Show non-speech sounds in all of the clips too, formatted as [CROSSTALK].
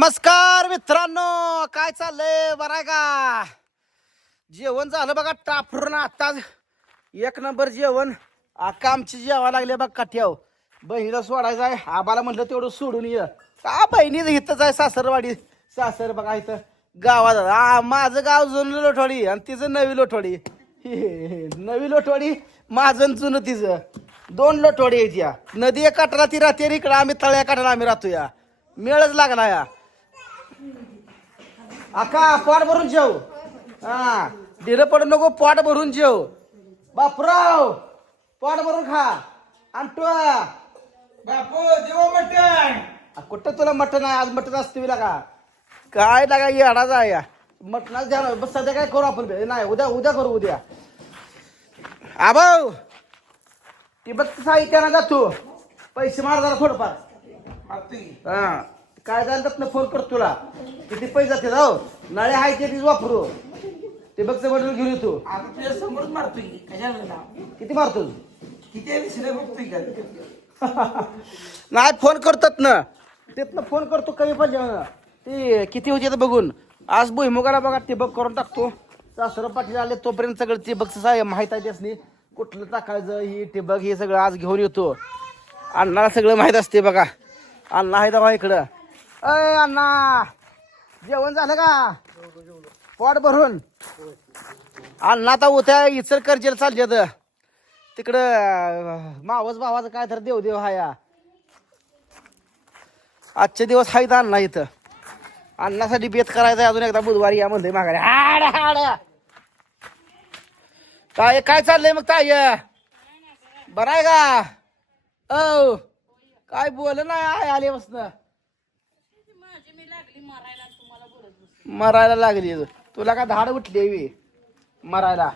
नमस्कार मित्रांनो काय चाललंय? बरं आहे का? जेवण झालं बघा टाफरून आत्ताच एक नंबर जेवण. आका आमची जेवा लागले बघ काठ्याव. बहिणीला सोडायचं आहे आबाला म्हटलं तेवढं सोडून ये. का बहिणी इथंच आहे सासरवाडी. सासर बघा इथं गावात. हा माझं गाव जुनं लोठवाडी आणि तिचं नवी लोठवाडी नवी लोठवाडी माझं जुनं तिचं. दोन लोठवाडी आहेत या. नदी एक काठाला ती राहते इकडं आम्ही तळ्या काठाला आम्ही राहतो या मेळच लागला या. आका पोट भरून जेव. हा ढिलं पडू नको पोट भरून जेव. बापराव पोट भरून खा. आणतो बापू जेव्हा मटण. कुठं तुला मटण आहे? आज मटण असते का? काय लागा येडाच आहे या. मटणाच द्या ना. बस सध्या काय करू आपण? नाही उद्या उद्या करू उद्या. आबाऊ ती बघ साहित्याला जातो पैसे मार जरा थोडंफार. हा. काय झालं तर फोन करतो तुला. किती पैसे जाते जाऊ. नळे आहे ते तीच वापरू. ते बघ बटन घेऊन येतो. आता तुझ्या समोरच मारतोय किती मारतो किती आहे बघतोय का? [LAUGHS] नाही फोन करतात ना. तिथनं फोन करतो कमी पण जेवण ते किती होते ते बघून. आज भुईमुगाला बघा टिबक करून टाकतो. सासरं पाटील आले तोपर्यंत सगळं टिबकचं साय माहीत आहे त्यासनी. कुठलं टाकायचं ही टिबक हे सगळं आज घेऊन येतो. अण्णाला सगळं माहीत असते बघा. अण्णा आहे दवा इकडं. अय अण्णा. जेवण झालं का? पोट भरून. अण्णा आता उद्या इचर करजेल चालले तर तिकडं मावस भावाचं काय तर देवदेव हाया. आजचे दिवस हाय तर अण्णा इथं. अण्णासाठी बेत करायचा अजून एकदा बुधवारी या म्हणते माघारी. हाड हाड. काय काय चाललंय मग ताय बरं आहे का? औ. काय बोल ना आले बसन मरायला लागली. तुला का धाड उठली मरायला.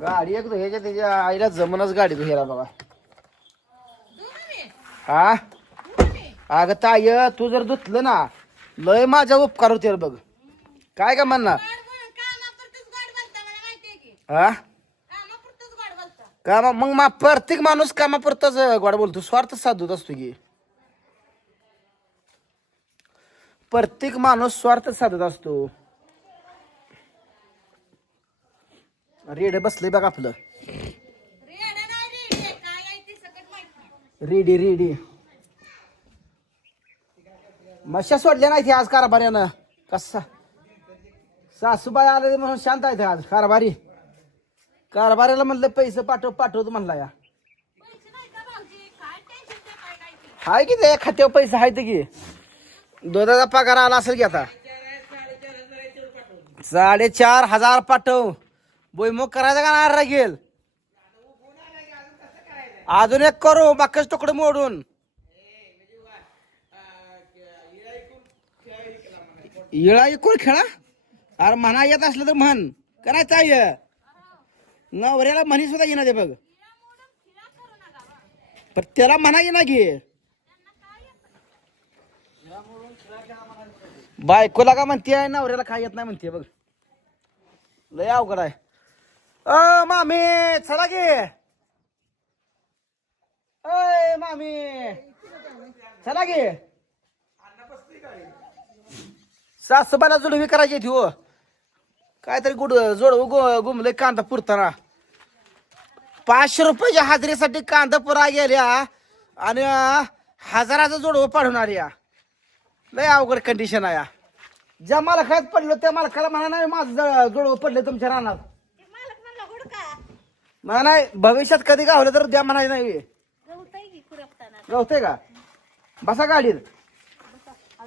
गाडी एक ह्याच्या त्याच्या आईला जमनच गाडी तू हेरा बघा हा? अगं ताय तू जर धुतलं ना लय माझा उपकार होते बघ. काय का म्हणणार? हा? कामा मग मा प्रत्येक माणूस कामापुरताच गोड बोलतो. स्वार्थ साधूत असतो की. प्रत्येक माणूस स्वार्थ साधत असतो. रेड बसले बघ आपलं. रेडी रेडी मशा सोडल्या नाही ते आज कारभार्यानं कसा? सासूबाई आले म्हणून शांत आहे आज कारभारी. कारभाऱ्याला म्हणलं पैसे पाठव पाठवतो म्हणला या. हाय की ते? खात्यावर पैसे आहेत की? दुधाचा पगार आला असेल की आता? साडेचार हजार पाठव. भुईमुग करायचा का नाही रागेल अजून एक करू बाकीच तुकडे मोडून. इळा इकून खेळा. अरे म्हणा येत असलं तर म्हण. करायचं आहे. नवऱ्याला म्हणी सुद्धा येणार ते बघ. पण त्याला म्हणा येणार घे बायकोला का म्हणते नवऱ्याला काय येत नाही म्हणते बघ. लय अवघड आहे. अ मामी चला गे अय मामी. चला गे सासूबाला जुडवी करायची होती हो. काहीतरी गुड जोड गुमले कांदा पुरताना. पाचशे रुपयाच्या हाजरीसाठी कांदा पुरा गेल्या आणि हजाराचा हजाराचं जोडवं पाडून आल्या. लय अवघड कंडिशन आहे ज्या मालकात पडलो त्या मालकाला म्हणा नाही माझं ज- जोडवं पडले तुमच्या रानात. म्हणा नाही भविष्यात कधी गावलं तर द्या म्हणाय नाही. गवतंय का बसा गाडीत.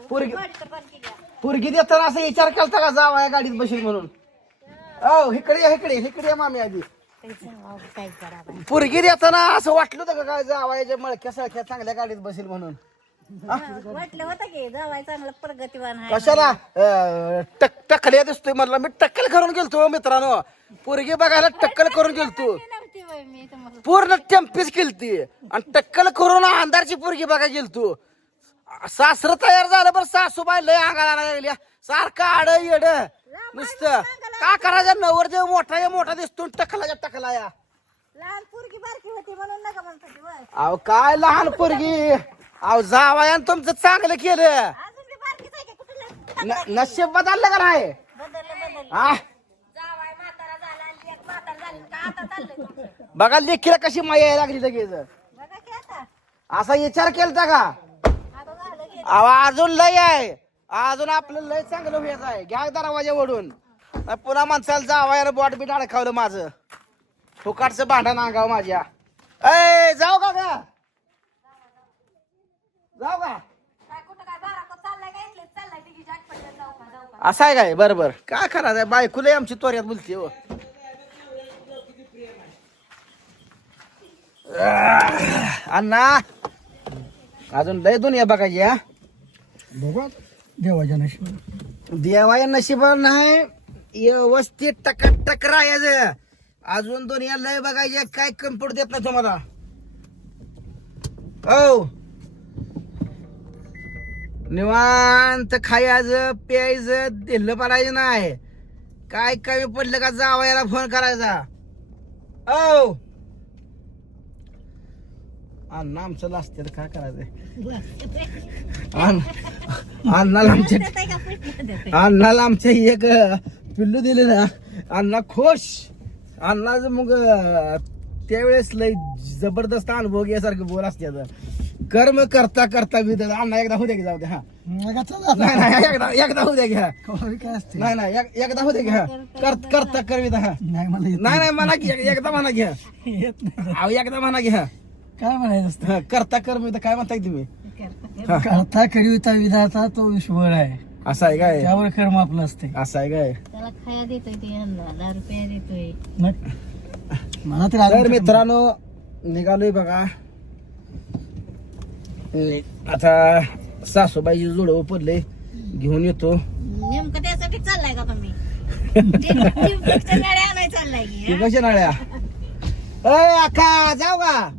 पोरगी पोरगी देताना असं विचार केलता का जावा या गाडीत बशील म्हणून. हो इकडे या इकडे इकडे या मामी आधी. पोरगी देताना असं वाटलं होतं का काय जावा याच्या मळक्या सळक्या चांगल्या गाडीत बसेल म्हणून. वाटलं होतं की जावाय चांगलं प्रगतीवान आहे कशाला? अं, टक टकल्या दिसतोय म्हणला. मी टक्कल करून गेलतो मित्रांनो. पोरगी बघायला टक्कल करून गेलतो. नव्हती बाई मी तुम्हाला. पूर्ण टेम्पीच केलती. आणि टक्कल करून अंधारची पोरगी बघायला गेलतो. सासर तयार झालं बरं सासूबाई लय अंगाला लागल्या. सारखं आड येड. नुसतं. का करायचं? नवरदेव मोठा या मोठा दिसतो टकलाच्या टकला या लहान पोरगी बारकी होती म्हणून नका म्हणत होती अहो काय लहान पोरगी? अहो जावायान तुमचं चांगलं केलं. अजून बी बारकीच आहे का? कुठं न- नशीब बदललं का नाही? बदललं बदललं. हा जावाय म्हातारा झाला आणि एक म्हातारा झाली. का आता चाललंय तुमचं? बघा लेखीला कशी माया यायला लागली लगेच. बघा की आता. असा विचार केलता का? आता झालं की. अहो अजून लय आहे. अजून आपलं लय चांगलं व्हायचं आहे. घ्या दरवाजा ओढून. नाही पुन्हा माणसाला जावायला बोट बी अडकावलं माझं. फुकाटचं भांडण अंगाव माझ्या. ए जाऊ का गा? जाऊ का? काय कुठं काय बारा चाललाय का इथलेच? चाललाय तिघी जाट पडल्या जाऊ का जाऊ का? असं आहे काय? बरं काय बायकोला आमची त्वऱ्यात बोलते हो. अण्णा अजून लय दुनिया बघायची हा. बघा देवाच्या नशिब देवाया नशीब नाही व्यवस्थित टकाटक राहायचं. अजून दुनिया लय बघायचे काय कम्प्युटर देत नाही तुम्हाला. हो. निवांत खायचं प्यायचं दिलं पडायचं नाही. काय कमी पडलं का जावयाला फोन करायचा. औ! अण्णा आमचं लास्ट काय करायचं अण्ण- अण्णाला आमच्या का अण्णाला आमच्या एक पिल्लू दिलेला अण्णा खुश. अण्णाच मग त्यावेळेस लय जबरदस्त अनुभव घ्यासारखं बोल असते कर्म करता करता त्याचा अण्णा एकदा होऊ द्या की जाऊ द्या हा. नाही नाही एकदा एकदा होऊ द्या घ्या काय असते? नाही नाही एक- एकदा होऊ द्या घ्या कर करता करविता हा. नाही मला येत नाही. नाही म्हणा घ्या एकदा म्हणा घ्या नाही. येत नाही. अहो एकदा म्हणा घ्या काय म्हणायचं असतं? हा, करता कर्मिता काय म्हणताय तुम्ही? हा, करता करिता विधाता तो ईश्वर आहे. असं आहे काय? त्यावर कर्म आपलं असते असं आहे काय? त्याला खाया देतोय ते यांना दहा रुपया देतोय. मला तर मित्रांनो निघालोय बघा. आता सासूबाईची जुडव पडले घेऊन येतो. नेमकं त्यासाठी चाललाय का तुम्ही? [LAUGHS] कशा नाळ्या? अय अक्का जाऊ का?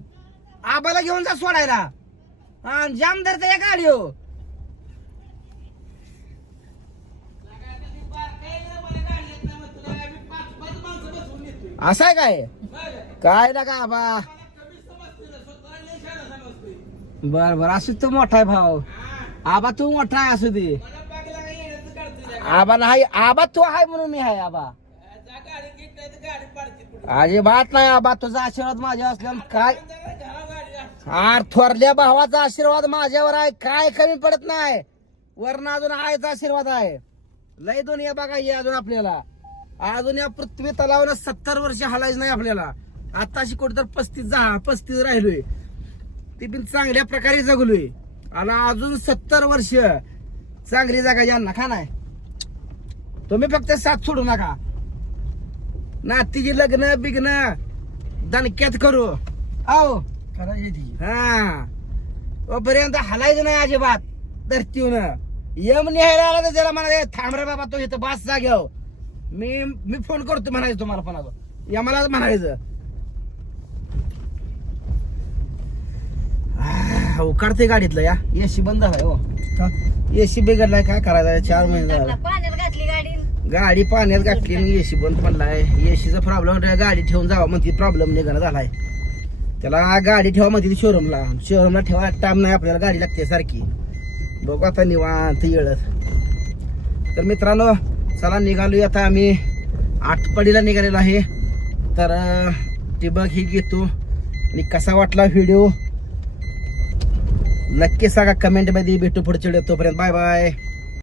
आबाला घेऊन जा सोडायला. जाम धरते या गाडी हो असं आहे काय? काय ना का आबा? बर बर. असू तू मोठा आहे भाऊ. आबा तू मोठा आहे असू दे. आबा नाही आबा तू आहे म्हणून मी आहे आबा. अजिबात नाही आबा. तुझा आशीर्वाद माझ्या असल्या काय? आर थोरल्या भावाचा आशीर्वाद माझ्यावर आहे. काय कमी पडत नाही. वरण अजून आयचा आशीर्वाद आहे. लय दुनिया बघा ये अजून आपल्याला. अजून या पृथ्वी तलावानं सत्तर वर्ष हलायच नाही आपल्याला. आताशी कुठे तर पस्तीस जा पस्तीस राहिलोय. ते पण चांगल्या प्रकारे जगलोय. आणि अजून सत्तर वर्ष. चांगली जगायची अण्णा का नाही. तुम्ही फक्त साथ सोडू नका. नातीची लग्न बिग्न दणक्यात करू. आओ. हा पर्यंत हलायचं नाही अजिबात. धरतीवन. यम न्यायला आला तर त्याला म्हणा थांब रे बाबा तो इथं बास जाग्याव मी मी फोन करतो म्हणायचं तुम्हाला पण यमाला म्हणायचं आह, उकाडते गाडीतलं या. एसी बंद झालाय हो. का? एसी बिघडलाय काय करायचं? चार महिने झाले. पाण्यात घातली गाडी. गाडी पाण्यात घातली आणि एसी बंद पडलाय. एसीचा प्रॉब्लेम गाडी ठेवून जावा म्हणते प्रॉब्लेम निघणं झालाय. त्याला गाडी ठेवा म्हणते शोरूमला शोरूमला ठेवा टाइम नाही आपल्याला गाडी लागते सारखी. बघू आता निवांत येळत. तर मित्रांनो चला निघालोय आता आम्ही. आटपाडीला निघालेलो आहे. तर टिबक ही घेतो. आणि कसा वाटला व्हिडिओ? नक्की सांगा कमेंटमध्ये. भेटू पुढच्या व्हिडिओ तोपर्यंत. Bye bye.